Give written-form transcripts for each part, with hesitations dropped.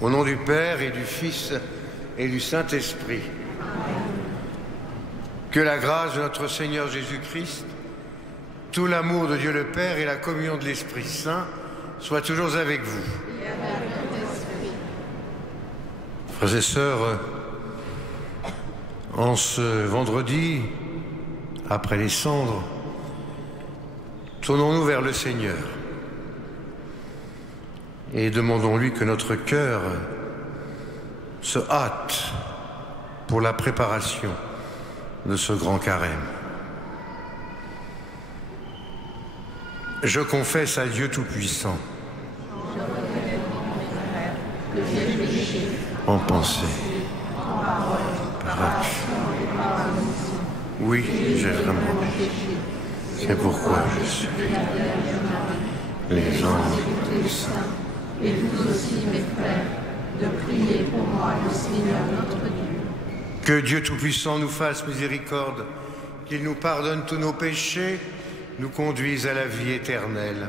Au nom du Père et du Fils et du Saint-Esprit. Que la grâce de notre Seigneur Jésus-Christ, tout l'amour de Dieu le Père et la communion de l'Esprit Saint soient toujours avec vous. Frères et sœurs, en ce vendredi, après les cendres, tournons-nous vers le Seigneur et demandons-lui que notre cœur se hâte pour la préparation de ce grand carême. Je confesse à Dieu Tout-Puissant, en pensée, par action. Oui, j'ai vraiment péché. C'est pourquoi je suis les anges et vous aussi, mes frères, de prier pour moi le Seigneur notre Dieu. Que Dieu Tout-Puissant nous fasse miséricorde, qu'il nous pardonne tous nos péchés, nous conduise à la vie éternelle.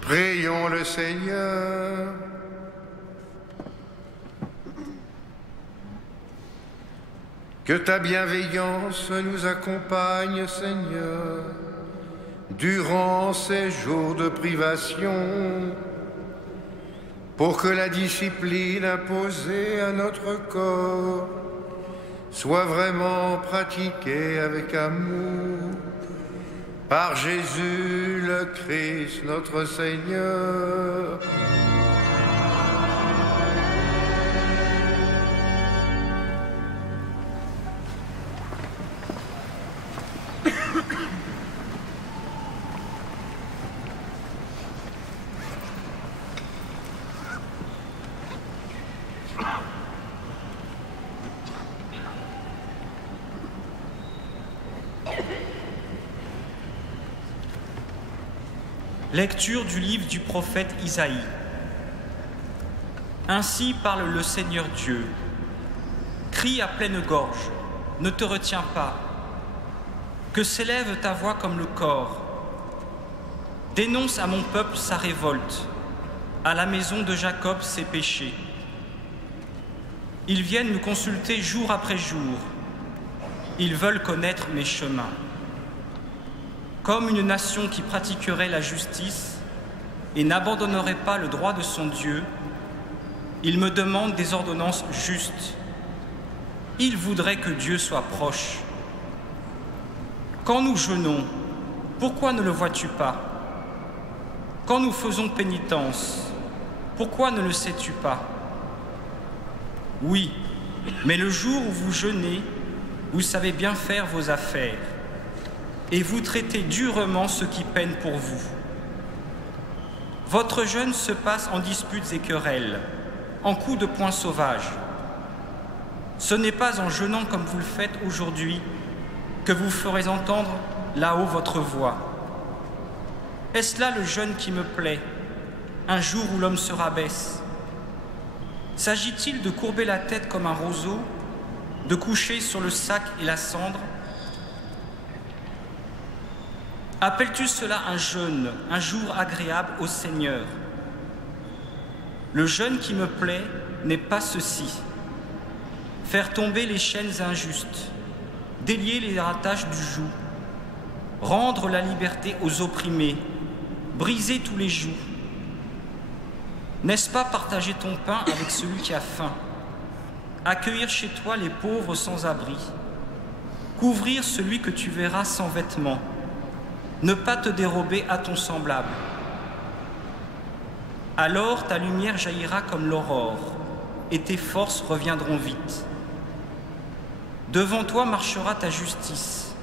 Prions le Seigneur. Que ta bienveillance nous accompagne, Seigneur, durant ces jours de privation, pour que la discipline imposée à notre corps soit vraiment pratiquée avec amour. Par Jésus le Christ, notre Seigneur. Lecture du livre du prophète Isaïe. Ainsi parle le Seigneur Dieu. Crie à pleine gorge, ne te retiens pas. Que s'élève ta voix comme le cor. Dénonce à mon peuple sa révolte, à la maison de Jacob ses péchés. Ils viennent me consulter jour après jour. Ils veulent connaître mes chemins. Comme une nation qui pratiquerait la justice et n'abandonnerait pas le droit de son Dieu, il me demande des ordonnances justes. Il voudrait que Dieu soit proche. Quand nous jeûnons, pourquoi ne le vois-tu pas? Quand nous faisons pénitence, pourquoi ne le sais-tu pas? Oui, mais le jour où vous jeûnez, vous savez bien faire vos affaires. Et vous traitez durement ceux qui peinent pour vous. Votre jeûne se passe en disputes et querelles, en coups de poing sauvages. Ce n'est pas en jeûnant comme vous le faites aujourd'hui que vous ferez entendre là-haut votre voix. Est-ce là le jeûne qui me plaît, un jour où l'homme se rabaisse? S'agit-il de courber la tête comme un roseau, de coucher sur le sac et la cendre? Appelles-tu cela un jeûne, un jour agréable au Seigneur? Le jeûne qui me plaît n'est pas ceci: faire tomber les chaînes injustes, délier les attaches du joug, rendre la liberté aux opprimés, briser tous les jougs. N'est-ce pas partager ton pain avec celui qui a faim, accueillir chez toi les pauvres sans abri, couvrir celui que tu verras sans vêtements, ne pas te dérober à ton semblable? Alors ta lumière jaillira comme l'aurore, et tes forces reviendront vite. Devant toi marchera ta justice,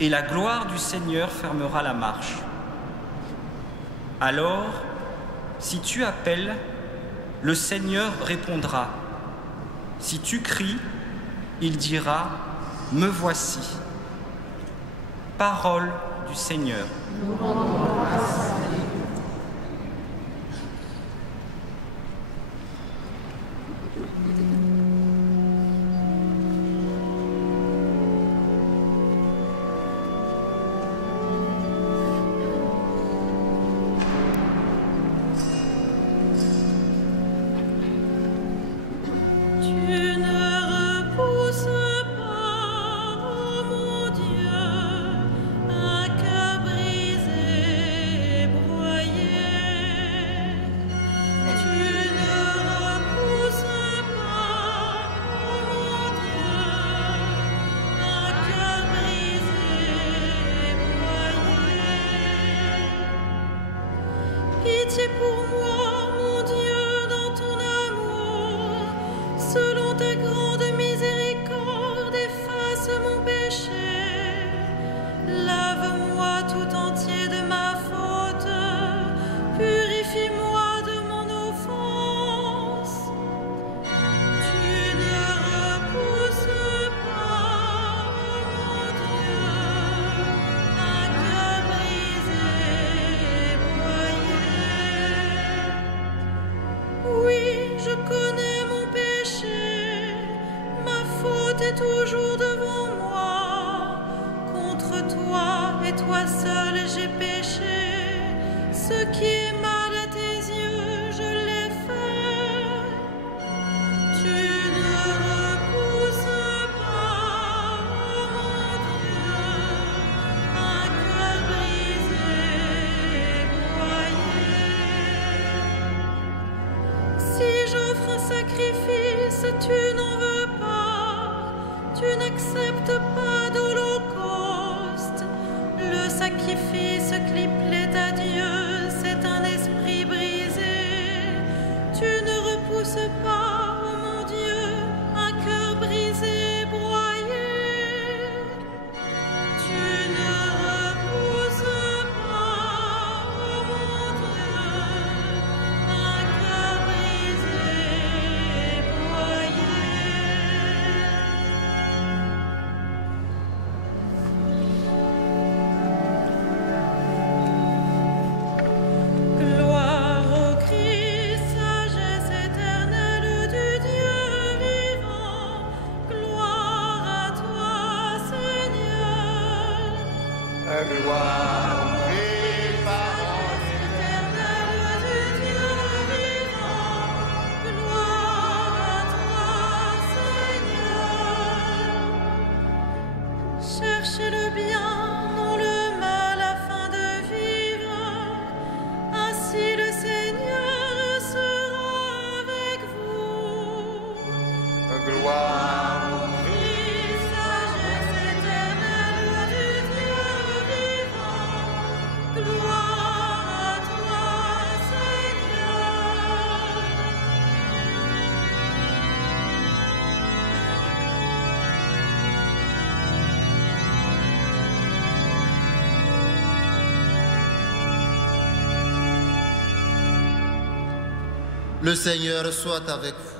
et la gloire du Seigneur fermera la marche. Alors, si tu appelles, le Seigneur répondra. Si tu cries, il dira, « Me voici ». Parole du Seigneur. Nous rendons grâce à Dieu. Pitié pour moi, mon Dieu, dans ton amour, selon ta grande miséricorde, efface mon péché. Lave-moi tout entier de ma faute, purifie-moi de mon offense. Tu ne repousses pas, mon Dieu, un cœur brisé, broyé. Oui, je connais mon péché, ma faute est toujours devant moi. Contre toi et toi seul j'ai péché, ce qui est mal à tes yeux, je l'ai fait. Tu ne repousses pas, mon Dieu, un cœur brisé, broyé. Si j'offre un sacrifice, tu n'en veux pas, tu n'acceptes pas d'holocauste. Le sacrifice qui plaît à Dieu, c'est un esprit brisé. Tu ne repousses pas, oh mon Dieu, un cœur brisé, broyé. Tu ne repousses pas, oh mon Dieu, un cœur brisé, broyé. Gloire au Christ, sagesse éternelle du Dieu vivant. Gloire à toi, Seigneur. Gloire au Christ, Sagesse éternelle du Dieu vivant. Gloire à toi, Seigneur. Cherchez le bien, non le mal, afin de vivre. Ainsi le Seigneur sera avec vous. gloire au Christ, sagesse éternelle du Dieu vivant. Gloire à toi, Seigneur. Le Seigneur soit avec vous.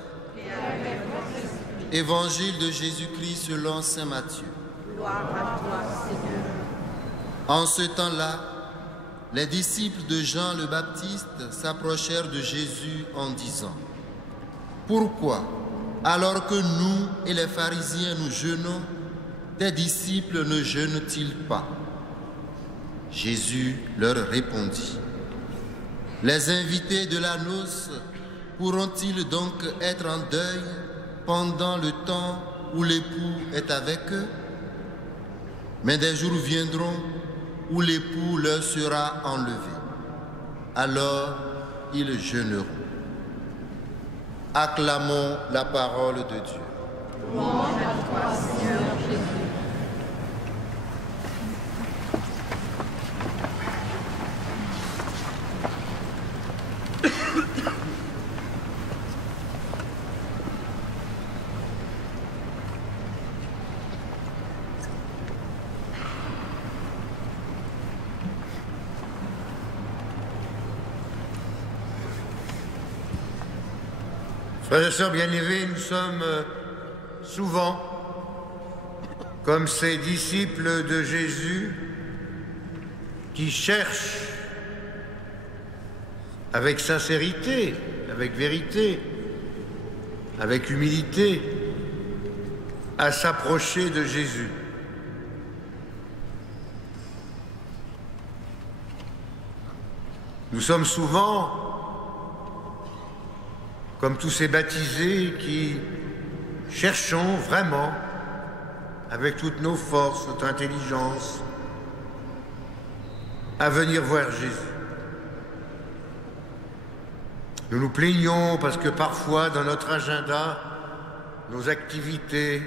Évangile de Jésus-Christ selon saint Matthieu. Gloire à toi, Seigneur. En ce temps-là, les disciples de Jean le Baptiste s'approchèrent de Jésus en disant: Pourquoi, alors que nous et les pharisiens nous jeûnons, tes disciples ne jeûnent-ils pas? Jésus leur répondit: Les invités de la noce pourront-ils donc être en deuil pendant le temps où l'époux est avec eux? Mais des jours viendront où l'époux leur sera enlevé. Alors ils jeûneront. Acclamons la parole de Dieu. Louange à toi, Seigneur Jésus. Frères et sœurs bien-aimés, nous sommes souvent, comme ces disciples de Jésus, qui cherchent avec sincérité, avec vérité, avec humilité, à s'approcher de Jésus. Nous sommes souvent comme tous ces baptisés qui cherchons vraiment, avec toutes nos forces, notre intelligence, à venir voir Jésus. Nous nous plaignons parce que parfois, dans notre agenda, nos activités,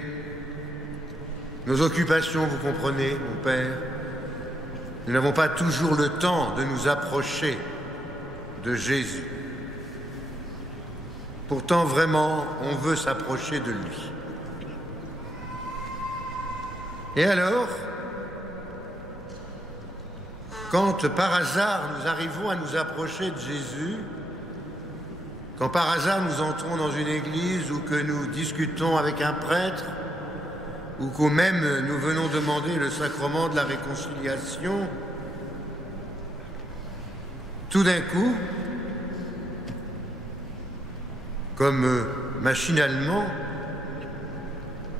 nos occupations, vous comprenez, mon Père, nous n'avons pas toujours le temps de nous approcher de Jésus. Pourtant, vraiment, on veut s'approcher de lui. Et alors, quand par hasard nous arrivons à nous approcher de Jésus, quand par hasard nous entrons dans une église ou que nous discutons avec un prêtre, ou qu'au même nous venons demander le sacrement de la réconciliation, tout d'un coup, comme machinalement,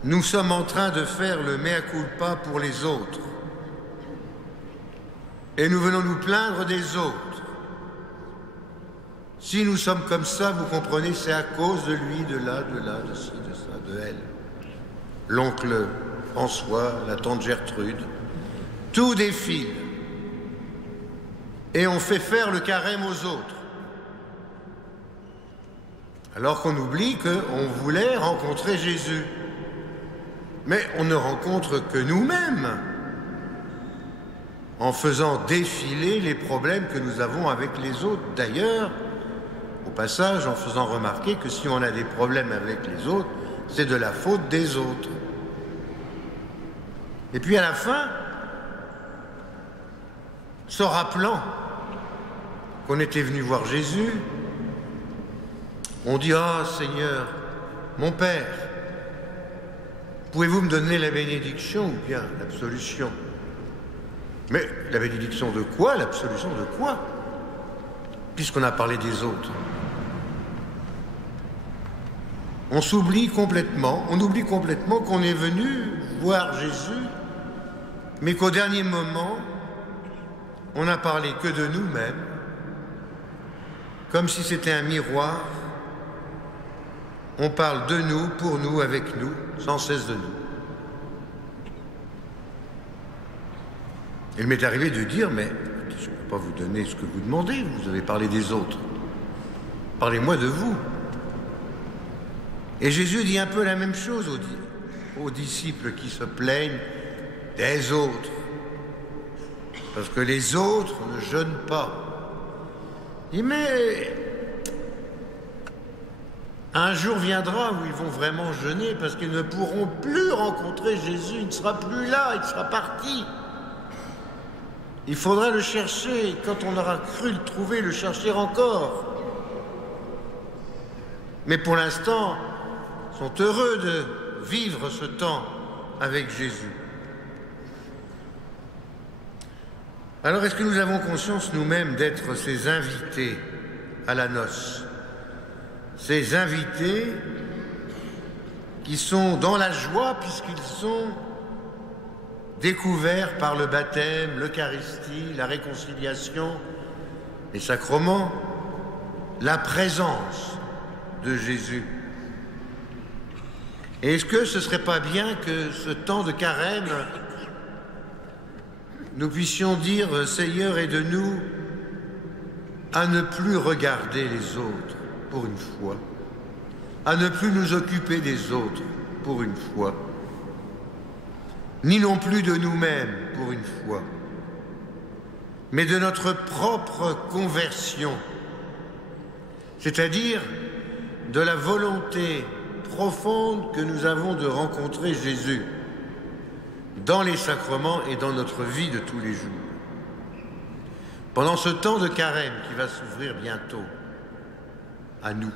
nous sommes en train de faire le mea culpa pour les autres. Et nous venons nous plaindre des autres. Si nous sommes comme ça, vous comprenez, c'est à cause de lui, de là, de ci, de ça, de elle. L'oncle François, la tante Gertrude, tout défile. Et on fait faire le carême aux autres. Alors qu'on oublie qu'on voulait rencontrer Jésus. Mais on ne rencontre que nous-mêmes en faisant défiler les problèmes que nous avons avec les autres. D'ailleurs, au passage, en faisant remarquer que si on a des problèmes avec les autres, c'est de la faute des autres. Et puis à la fin, se rappelant qu'on était venu voir Jésus, on dit « Ah, Seigneur, mon Père, pouvez-vous me donner la bénédiction ou bien l'absolution ?» Mais la bénédiction de quoi? L'absolution de quoi? Puisqu'on a parlé des autres. On oublie complètement qu'on est venu voir Jésus, mais qu'au dernier moment, on n'a parlé que de nous-mêmes, comme si c'était un miroir. On parle de nous, pour nous, avec nous, sans cesse de nous. Il m'est arrivé de dire, mais je ne peux pas vous donner ce que vous demandez, vous avez parlé des autres. Parlez-moi de vous. Et Jésus dit un peu la même chose aux disciples qui se plaignent des autres. Parce que les autres ne jeûnent pas. Il dit, mais un jour viendra où ils vont vraiment jeûner parce qu'ils ne pourront plus rencontrer Jésus, il ne sera plus là, il sera parti. Il faudra le chercher, quand on aura cru le trouver, le chercher encore. Mais pour l'instant, ils sont heureux de vivre ce temps avec Jésus. Alors, est-ce que nous avons conscience nous-mêmes d'être ces invités à la noce? Ces invités qui sont dans la joie puisqu'ils sont découverts par le baptême, l'Eucharistie, la réconciliation, les sacrements, la présence de Jésus. Et est-ce que ce ne serait pas bien que ce temps de carême nous puissions dire, Seigneur, aide-nous à ne plus regarder les autres pour une fois, à ne plus nous occuper des autres pour une fois, ni non plus de nous-mêmes pour une fois, mais de notre propre conversion, c'est-à-dire de la volonté profonde que nous avons de rencontrer Jésus dans les sacrements et dans notre vie de tous les jours. Pendant ce temps de carême qui va s'ouvrir bientôt à nous,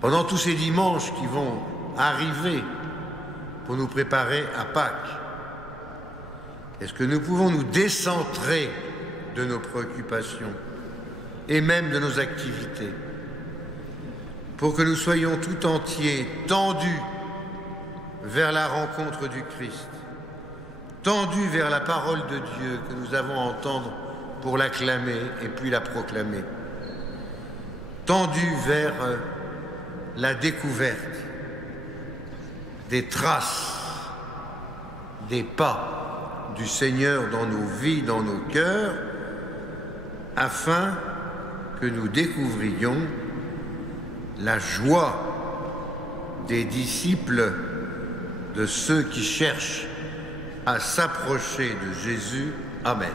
pendant tous ces dimanches qui vont arriver pour nous préparer à Pâques, est-ce que nous pouvons nous décentrer de nos préoccupations et même de nos activités pour que nous soyons tout entiers tendus vers la rencontre du Christ, tendus vers la parole de Dieu que nous avons à entendre pour l'acclamer et puis la proclamer, tendus vers la découverte des traces, des pas du Seigneur dans nos vies, dans nos cœurs, afin que nous découvrions la joie des disciples, de ceux qui cherchent à s'approcher de Jésus. Amen.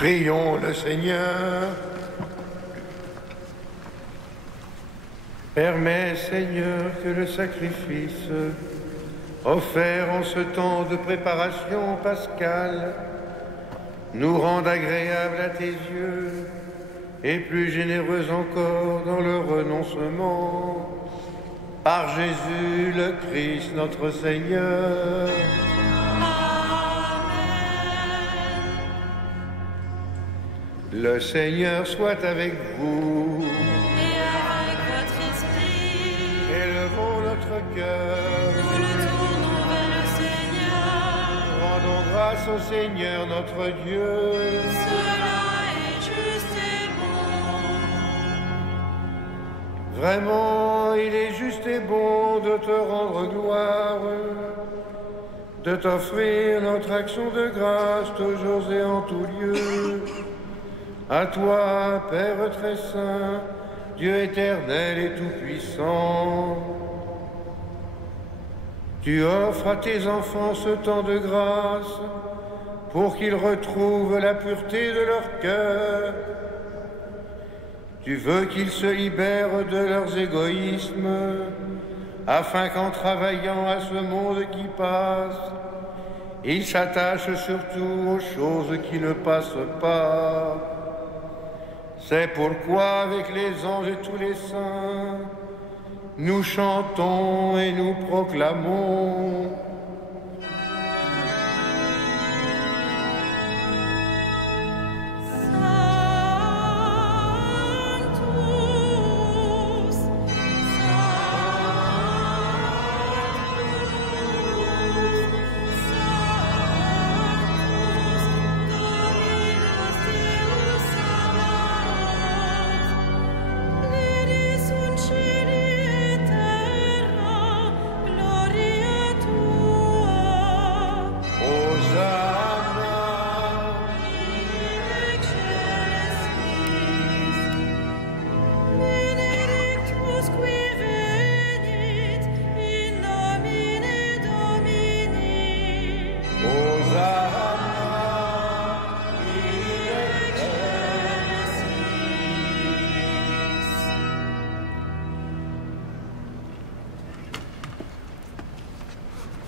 Prions le Seigneur. Permets, Seigneur, que le sacrifice offert en ce temps de préparation pascale nous rende agréables à tes yeux et plus généreux encore dans le renoncement. Par Jésus le Christ, notre Seigneur. Le Seigneur soit avec vous. Et avec votre esprit. Élevons notre cœur. Nous le tournons vers le Seigneur. Rendons grâce au Seigneur notre Dieu. Cela est juste et bon. Vraiment, il est juste et bon de te rendre gloire, de t'offrir notre action de grâce toujours et en tout lieu. À toi, Père très saint, Dieu éternel et tout-puissant, tu offres à tes enfants ce temps de grâce pour qu'ils retrouvent la pureté de leur cœur. Tu veux qu'ils se libèrent de leurs égoïsmes afin qu'en travaillant à ce monde qui passe, Il s'attache surtout aux choses qui ne passent pas. C'est pourquoi, avec les anges et tous les saints, nous chantons et nous proclamons.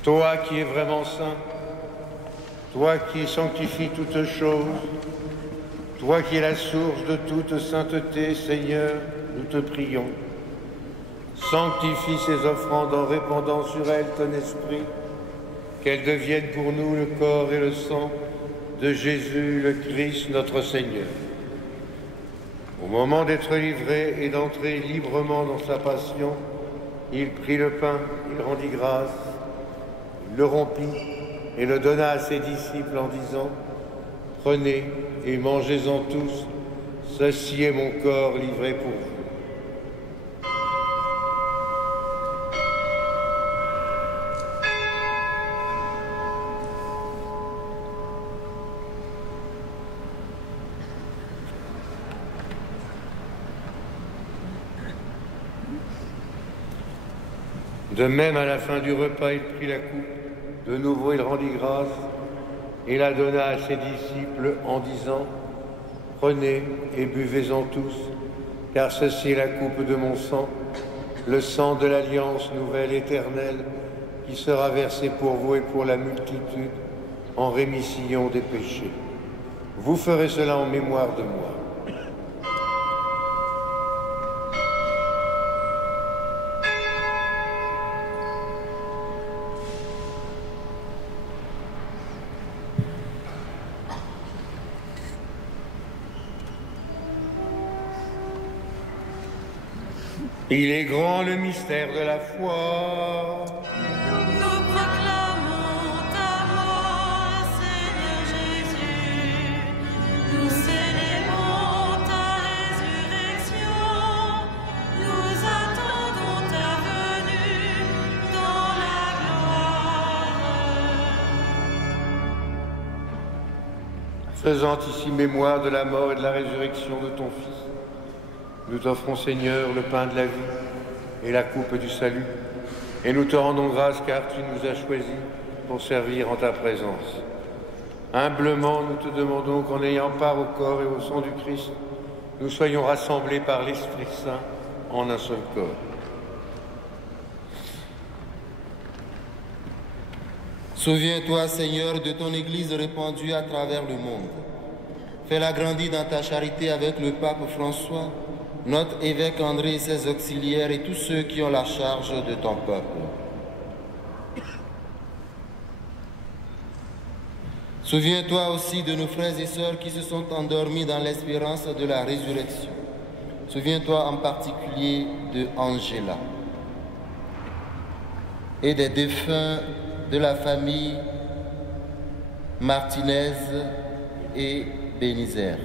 Toi qui es vraiment saint, toi qui sanctifies toutes choses, toi qui es la source de toute sainteté, Seigneur, nous te prions. Sanctifie ces offrandes en répandant sur elles ton esprit, qu'elles deviennent pour nous le corps et le sang de Jésus, le Christ, notre Seigneur. Au moment d'être livré et d'entrer librement dans sa passion, il prit le pain, il rendit grâce, il le rompit et le donna à ses disciples en disant « Prenez et mangez-en tous, ceci est mon corps livré pour vous. » De même, à la fin du repas, il prit la coupe. De nouveau, il rendit grâce et la donna à ses disciples en disant « Prenez et buvez-en tous, car ceci est la coupe de mon sang, le sang de l'alliance nouvelle éternelle, qui sera versé pour vous et pour la multitude en rémission des péchés. Vous ferez cela en mémoire de moi. » Il est grand le mystère de la foi. Nous proclamons ta mort, Seigneur Jésus. Nous célébrons ta résurrection. Nous attendons ta venue dans la gloire. Faisant ici mémoire de la mort et de la résurrection de ton Fils, nous t'offrons, Seigneur, le pain de la vie et la coupe du salut, et nous te rendons grâce car tu nous as choisis pour servir en ta présence. Humblement, nous te demandons qu'en ayant part au corps et au sang du Christ, nous soyons rassemblés par l'Esprit Saint en un seul corps. Souviens-toi, Seigneur, de ton Église répandue à travers le monde. Fais-la grandir dans ta charité avec le pape François, notre évêque André et ses auxiliaires et tous ceux qui ont la charge de ton peuple. Souviens-toi aussi de nos frères et sœurs qui se sont endormis dans l'espérance de la résurrection. Souviens-toi en particulier de Angela et des défunts de la famille Martinez et Bénizère,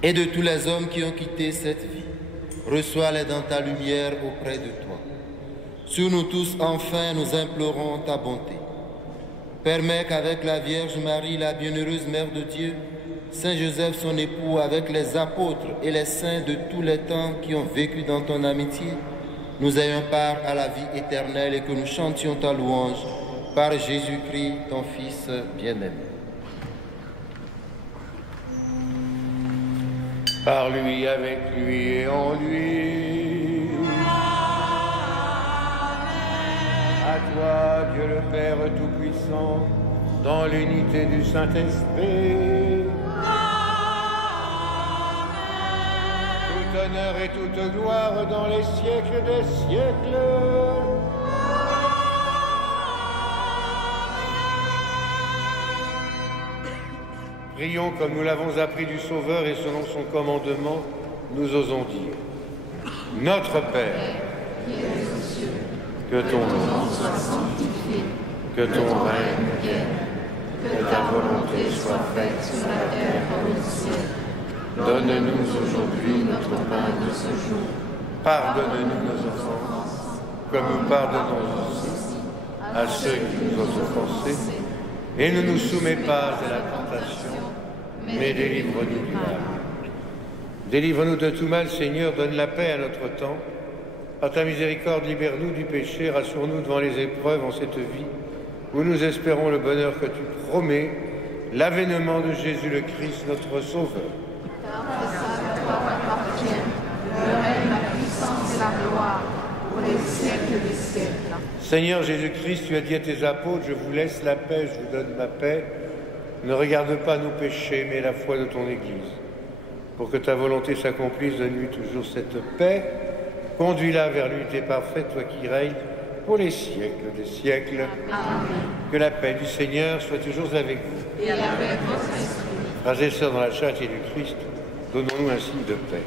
et de tous les hommes qui ont quitté cette vie. Reçois-les dans ta lumière auprès de toi. Sur nous tous, enfin, nous implorons ta bonté. Permets qu'avec la Vierge Marie, la bienheureuse Mère de Dieu, Saint Joseph, son époux, avec les apôtres et les saints de tous les temps qui ont vécu dans ton amitié, nous ayons part à la vie éternelle et que nous chantions ta louange par Jésus-Christ, ton Fils bien-aimé. Par lui, avec lui et en lui. À toi, Dieu le Père Tout-Puissant, dans l'unité du Saint-Esprit. Tout honneur et toute gloire dans les siècles des siècles. Prions comme nous l'avons appris du Sauveur et selon son commandement, nous osons dire. Notre Père, qui es aux cieux, que ton nom soit sanctifié, que ton règne vienne, que ta volonté soit faite sur la terre comme au ciel. donne-nous aujourd'hui Notre pain de ce jour. Pardonne-nous nos offenses, comme nous pardonnons aussi à ceux qui nous ont offensés, et ne nous soumets pas à la tentation, mais délivre-nous du mal. Délivre-nous de tout mal, Seigneur, donne la paix à notre temps. Par ta miséricorde, libère-nous du péché, rassure-nous devant les épreuves en cette vie, où nous espérons le bonheur que tu promets, l'avènement de Jésus le Christ, notre Sauveur. Car à toi appartient le règne, la puissance et la gloire pour les siècles des siècles. Seigneur Jésus-Christ, tu as dit à tes apôtres, je vous laisse la paix, je vous donne ma paix. Ne regarde pas nos péchés, mais la foi de ton Église. Pour que ta volonté s'accomplisse, donne-lui toujours cette paix. Conduis-la vers l'unité parfaite, toi qui règnes pour les siècles des siècles. Amen. Que la paix du Seigneur soit toujours avec vous. Et avec votre esprit. Frères et sœurs dans la charité du Christ, donnons-nous un signe de paix.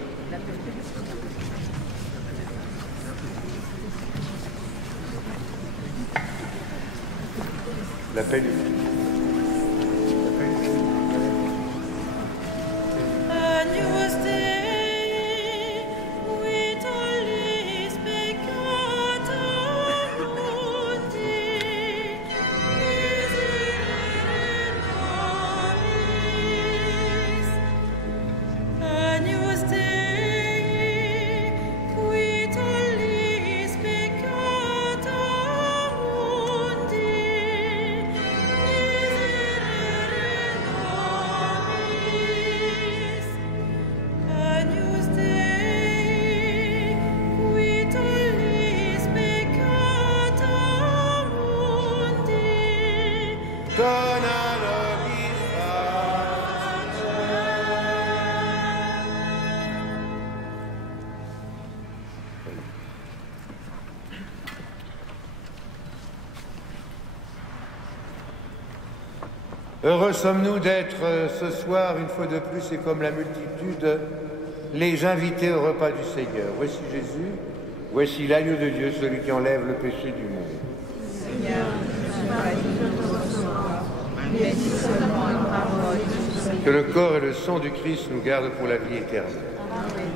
La paix du Christ. Agnus Dei, qui tollis peccata mundi, miserere nobis. Agnus Dei, qui tollis peccata mundi, miserere nobis. Agnus Dei, qui tollis peccata mundi, Dona nobis pace. Heureux sommes-nous d'être ce soir, une fois de plus, et comme la multitude, les invités au repas du Seigneur. Voici Jésus, voici l'agneau de Dieu, celui qui enlève le péché du monde. Seigneur, je suis pas digne de te recevoir, mais dis seulement une parole, je serai Que le corps et le sang du Christ nous gardent pour la vie éternelle. Amen.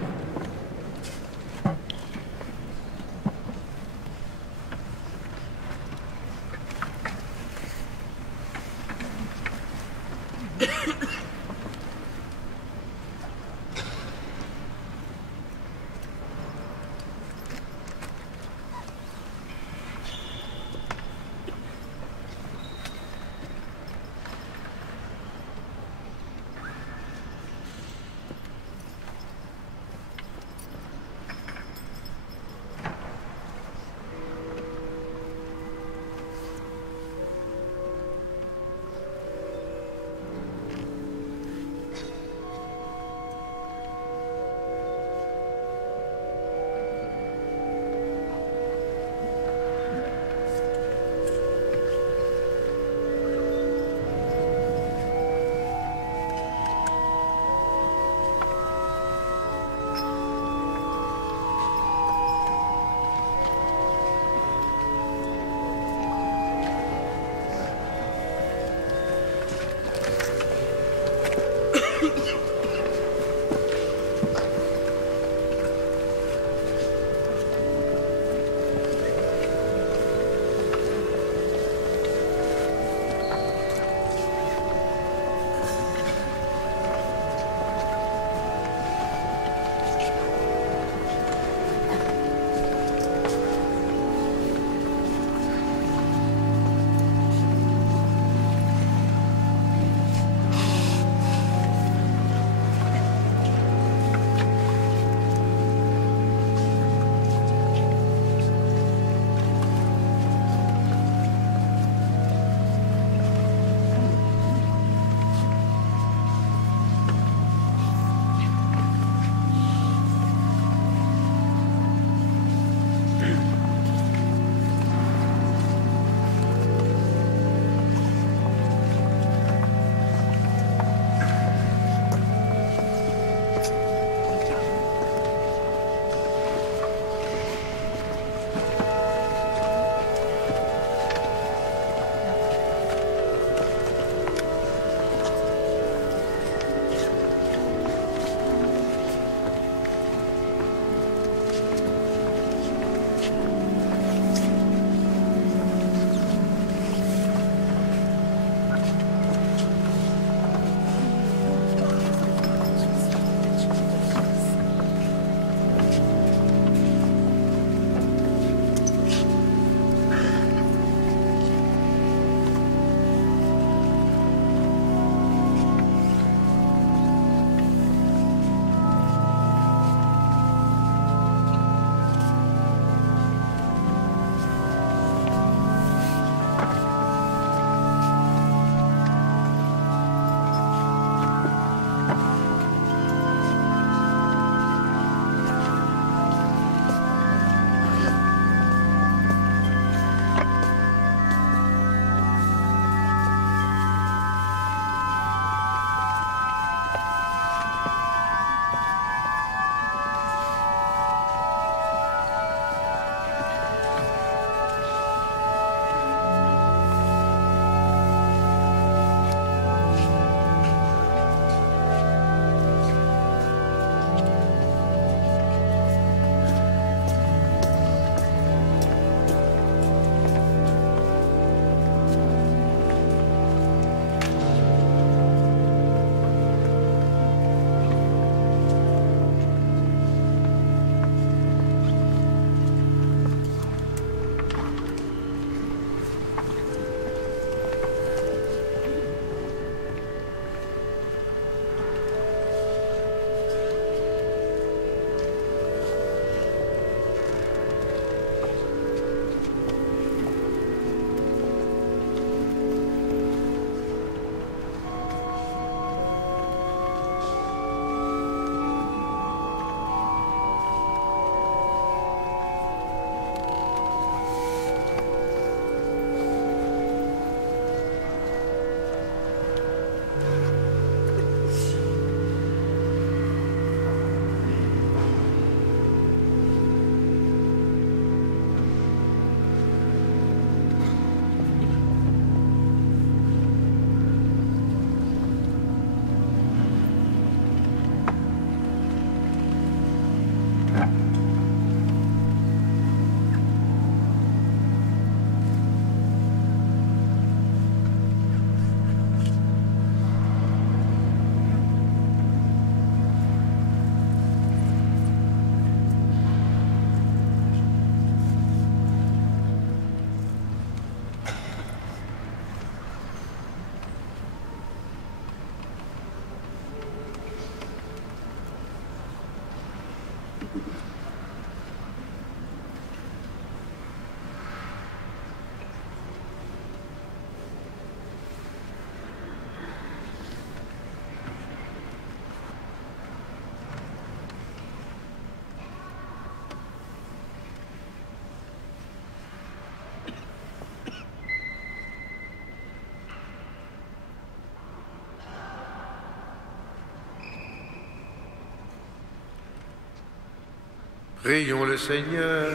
Prions le Seigneur.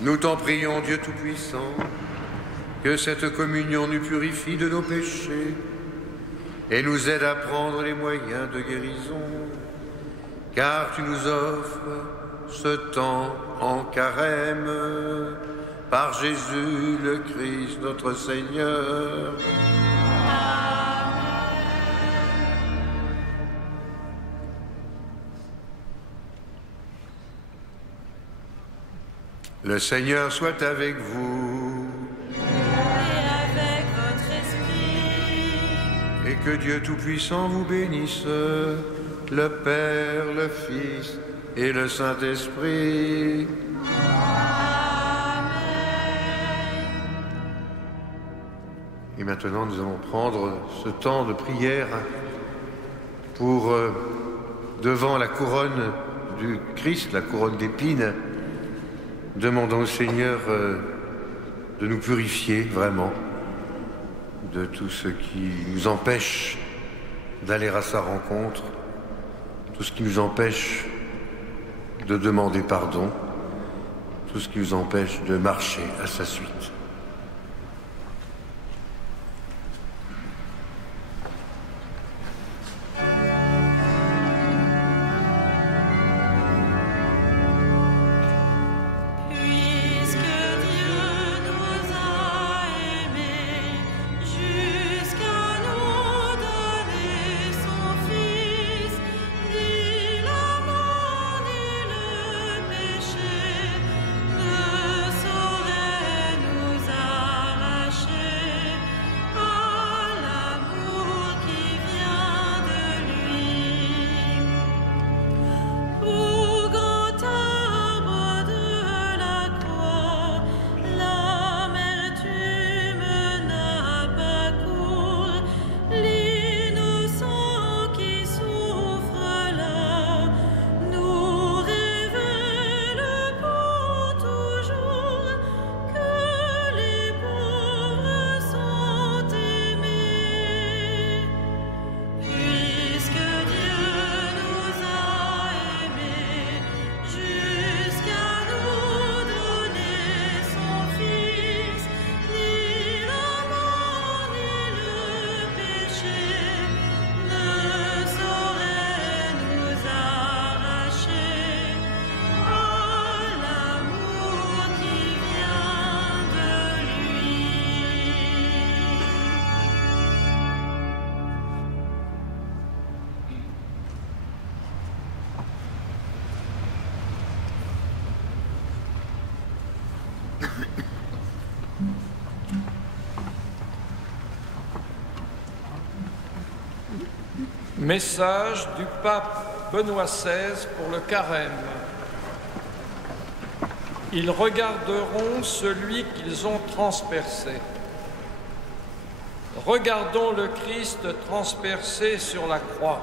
Nous t'en prions, Dieu Tout-Puissant, que cette communion nous purifie de nos péchés et nous aide à prendre les moyens de guérison, car tu nous offres ce temps en carême par Jésus le Christ, notre Seigneur. Le Seigneur soit avec vous. Et avec votre esprit. Et que Dieu Tout-Puissant vous bénisse, le Père, le Fils et le Saint-Esprit. Amen. Et maintenant, nous allons prendre ce temps de prière pour, devant la couronne du Christ, la couronne d'épines, demandons au Seigneur de nous purifier vraiment de tout ce qui nous empêche d'aller à sa rencontre, tout ce qui nous empêche de demander pardon, tout ce qui nous empêche de marcher à sa suite. Message du pape Benoît XVI pour le carême. Ils regarderont celui qu'ils ont transpercé. Regardons le Christ transpercé sur la croix.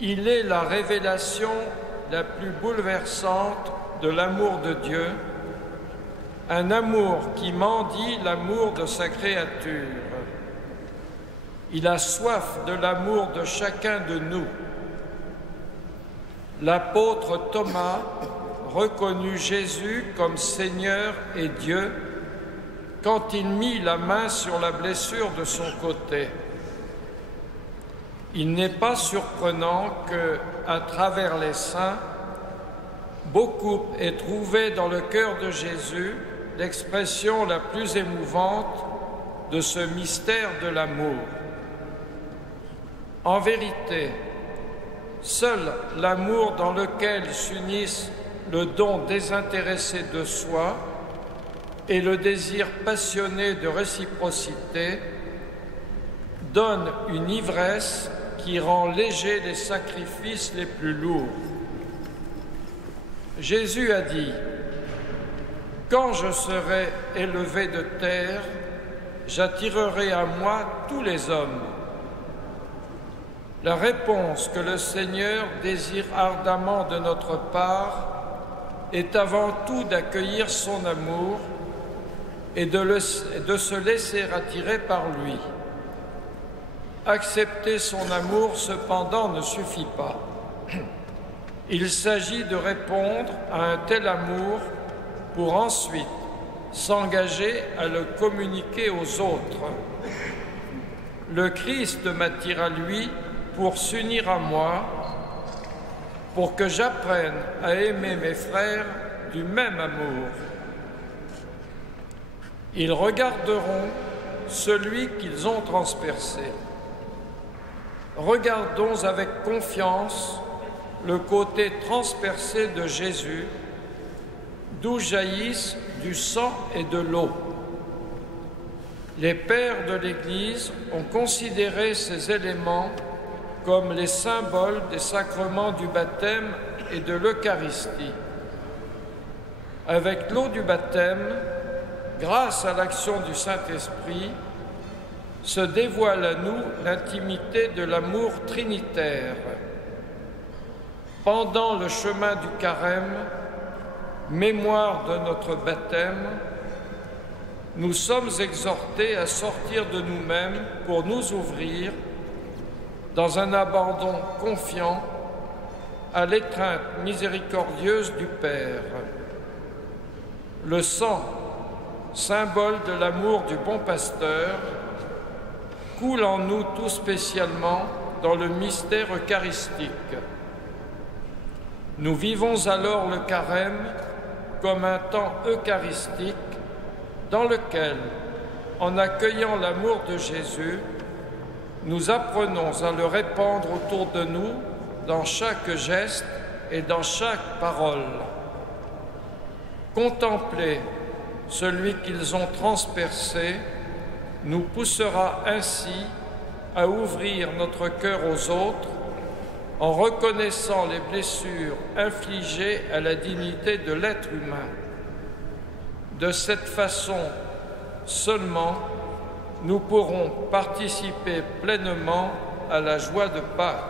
Il est la révélation la plus bouleversante de l'amour de Dieu, un amour qui mendie l'amour de sa créature. Il a soif de l'amour de chacun de nous. L'apôtre Thomas reconnut Jésus comme Seigneur et Dieu quand il mit la main sur la blessure de son côté. Il n'est pas surprenant que, à travers les saints, beaucoup aient trouvé dans le cœur de Jésus l'expression la plus émouvante de ce mystère de l'amour. En vérité, seul l'amour dans lequel s'unissent le don désintéressé de soi et le désir passionné de réciprocité donne une ivresse qui rend légers les sacrifices les plus lourds. Jésus a dit : « Quand je serai élevé de terre, j'attirerai à moi tous les hommes. » La réponse que le Seigneur désire ardemment de notre part est avant tout d'accueillir son amour et de se laisser attirer par lui. Accepter son amour, cependant, ne suffit pas. Il s'agit de répondre à un tel amour pour ensuite s'engager à le communiquer aux autres. Le Christ m'attire à lui pour s'unir à moi, pour que j'apprenne à aimer mes frères du même amour. Ils regarderont celui qu'ils ont transpercé. Regardons avec confiance le côté transpercé de Jésus, d'où jaillissent du sang et de l'eau. Les pères de l'Église ont considéré ces éléments comme les symboles des sacrements du baptême et de l'Eucharistie. Avec l'eau du baptême, grâce à l'action du Saint-Esprit, se dévoile à nous l'intimité de l'amour trinitaire. Pendant le chemin du carême, mémoire de notre baptême, nous sommes exhortés à sortir de nous-mêmes pour nous ouvrir, dans un abandon confiant, à l'étreinte miséricordieuse du Père. Le sang, symbole de l'amour du bon pasteur, coule en nous tout spécialement dans le mystère eucharistique. Nous vivons alors le carême comme un temps eucharistique dans lequel, en accueillant l'amour de Jésus, nous apprenons à le répandre autour de nous dans chaque geste et dans chaque parole. Contempler celui qu'ils ont transpercé nous poussera ainsi à ouvrir notre cœur aux autres en reconnaissant les blessures infligées à la dignité de l'être humain. De cette façon seulement, nous pourrons participer pleinement à la joie de Pâques.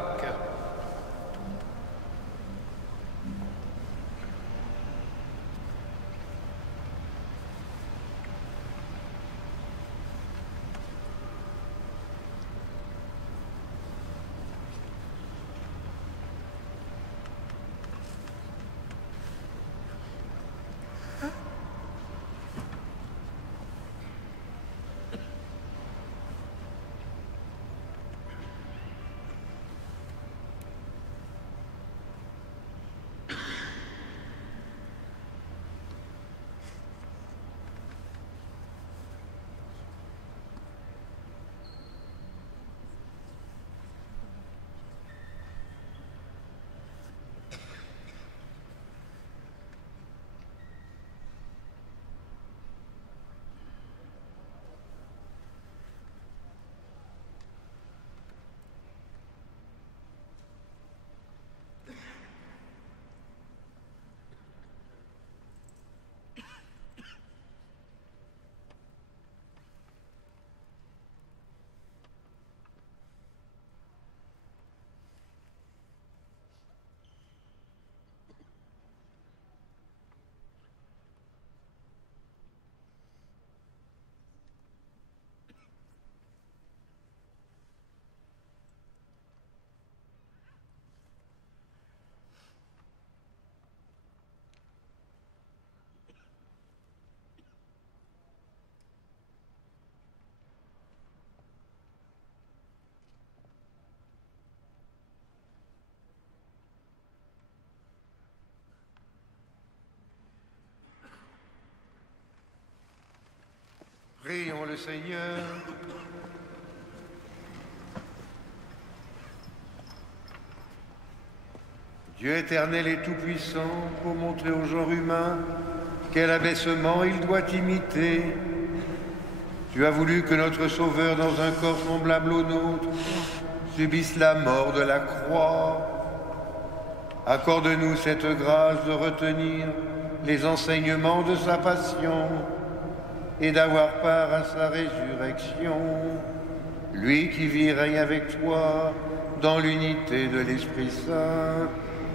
Prions le Seigneur. Dieu éternel et tout-puissant, pour montrer au genre humain quel abaissement il doit imiter, Tu as voulu que notre Sauveur, dans un corps semblable au nôtre, subisse la mort de la croix. Accorde-nous cette grâce de retenir les enseignements de sa passion et d'avoir part à sa résurrection. Lui qui vit et règne avec toi dans l'unité de l'Esprit Saint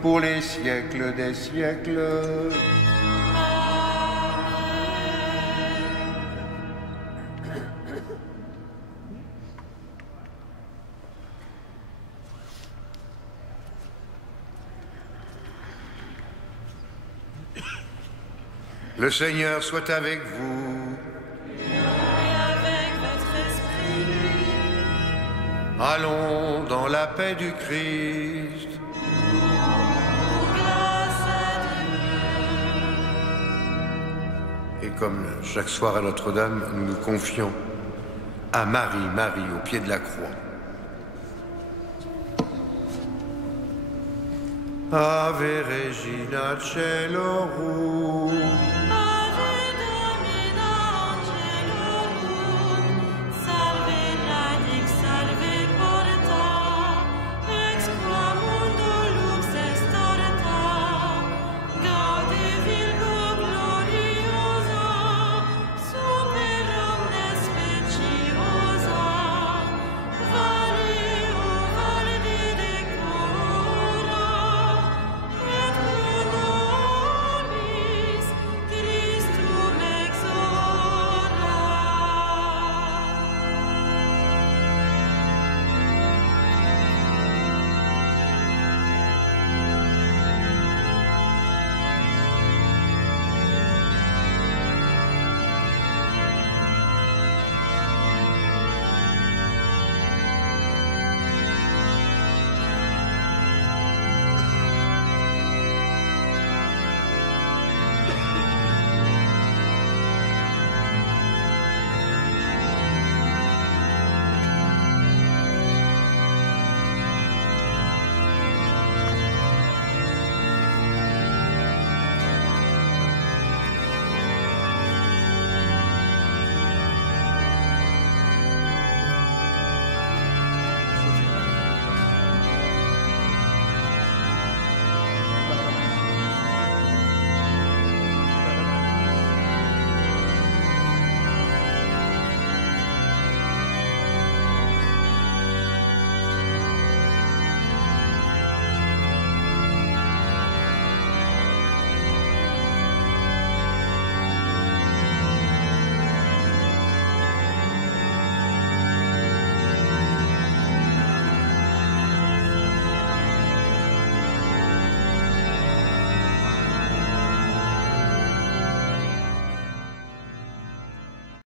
pour les siècles des siècles. Le Seigneur soit avec vous. Et avec votre esprit. Allons dans la paix du Christ. Grâce à Dieu. Et comme chaque soir à Notre-Dame, nous nous confions à Marie, au pied de la croix. Ave Regina Caelorum.